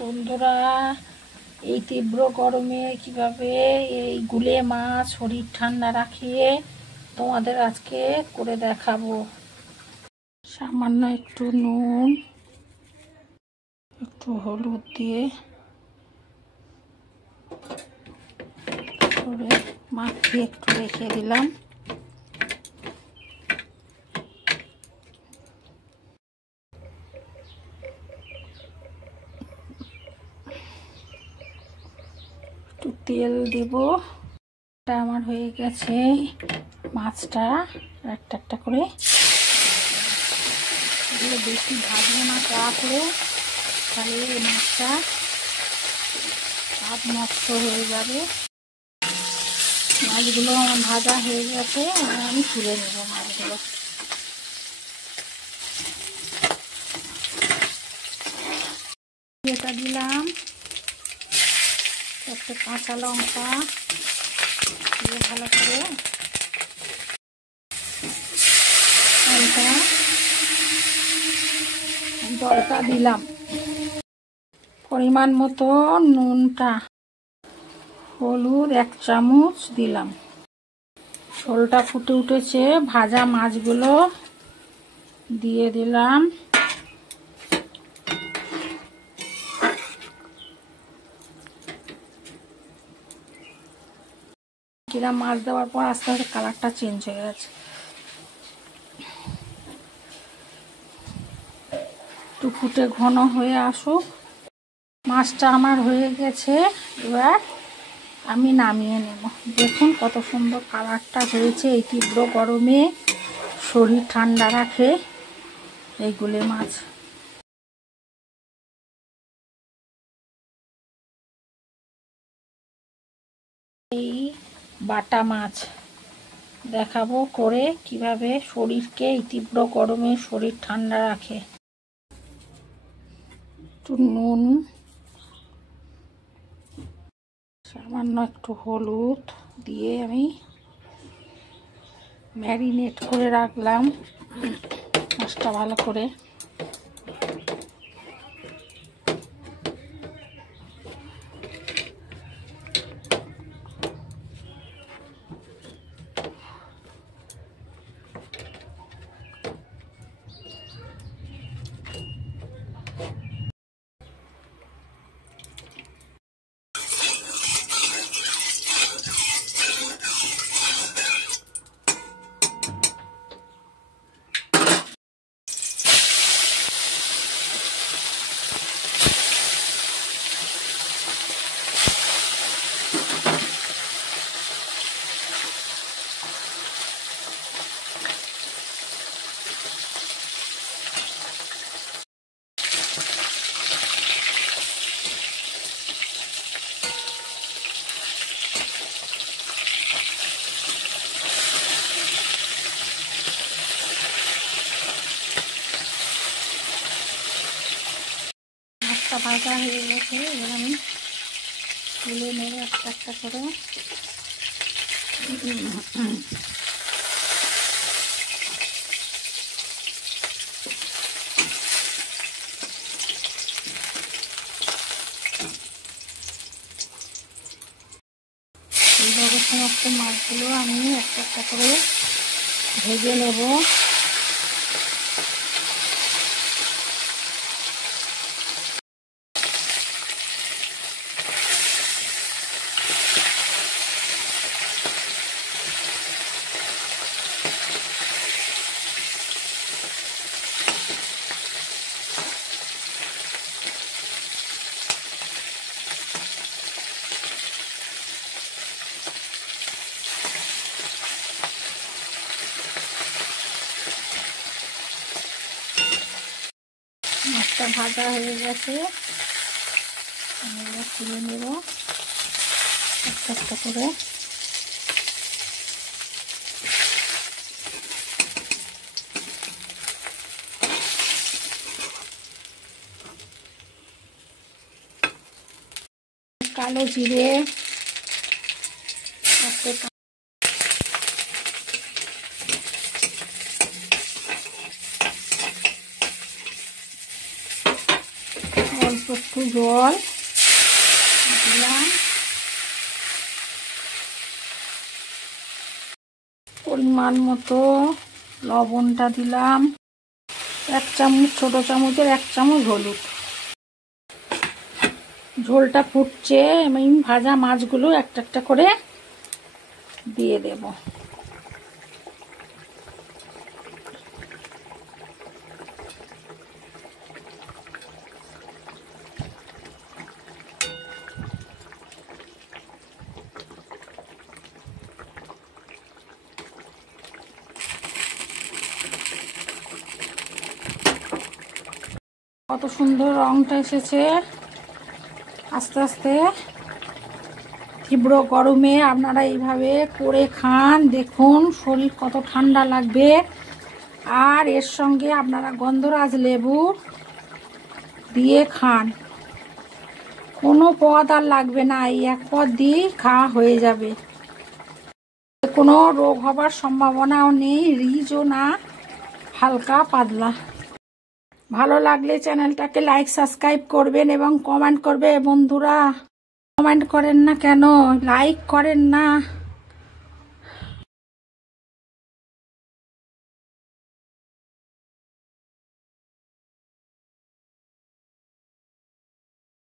বন্ধুরা, এই তীব্র গরমে কিভাবে এই গুলে মাছ শরীর ঠান্ডা রাখে তোমাদের আজকে করে দেখাবো। সামান্য একটু নুন, একটু হলুদ দিয়ে মাখিয়ে একটু রেখে দিলাম। একটু তেল দেব। এটা আমার হয়ে গেছে। মাছটা একটা একটা করে এগুলো বেশি ভাজবো না, কড়া করে, তাহলে এই মাছটা স্বাদ নষ্ট হয়ে যাবে। মাছগুলো আমার ভাজা হয়ে গেছে, আমি তুলে নেব মাছগুলো। এটা দিলাম, একটা কাঁচা লঙ্কা দিয়ে ভালো করে জলটা দিলাম। পরিমাণ মতো নুনটা, হলুদ 1 চামচ দিলাম। ঝোলটা ফুটে উঠেছে, ভাজা মাছগুলো দিয়ে দিলাম। কিরম মাছ দেওয়ার পর আস্তে আস্তে কালারটা চেঞ্জ হয়ে গেছে। একটু ফুটে ঘন হয়ে আসুক। মাছটা আমার হয়ে গেছে, এবার আমি নামিয়ে নেব। দেখুন কত সুন্দর কালারটা হয়েছে। এই তীব্র গরমে শরীর ঠান্ডা রাখে এই গুলে মাছ। এই বাটা মাছ দেখাবো করে কিভাবে শরীরকে এই তীব্র গরমে শরীর ঠান্ডা রাখে। একটু নুন, সামান্য একটু হলুদ দিয়ে আমি ম্যারিনেট করে রাখলাম মাছটা ভালো করে। মাছটা ভাজা হয়ে গেছে, এবার আমি তুলে নেব একটা একটা করে। এইভাবে সমস্ত মাছগুলো আমি একটা একটা করে ভেজে নেব। মাছটা ভাজা হয়ে গেছে, আমি এবার তুলে নেব একটা একটা করে। কালো জিরে, অল্প অল্প একটু জল দিলাম, পরিমাণ মতো লবণটা দিলাম, 1 চামচ, ছোট চামচের 1 চামচ হলুদ। ঝোলটা ফুটছে, আমি ভাজা মাছগুলো একটা একটা করে দিয়ে দেব। কত সুন্দর রংটা এসেছে। আস্তে আস্তে তীব্র গরমে আপনারা এইভাবে করে খান, দেখুন শরীর কত ঠান্ডা লাগবে। আর এর সঙ্গে আপনারা গন্ধরাজ লেবু দিয়ে খান, কোনো পদ আর লাগবে না, এই এক পদ দিয়েই খাওয়া হয়ে যাবে। কোনো রোগ হবার সম্ভাবনাও নেই, রিচও না, হালকা পাতলা। ভালো লাগলে চ্যানেলটাকে লাইক সাবস্ক্রাইব করবেন এবং কমেন্ট করবে। বন্ধুরা কমেন্ট করেন না কেন, লাইক করেন না?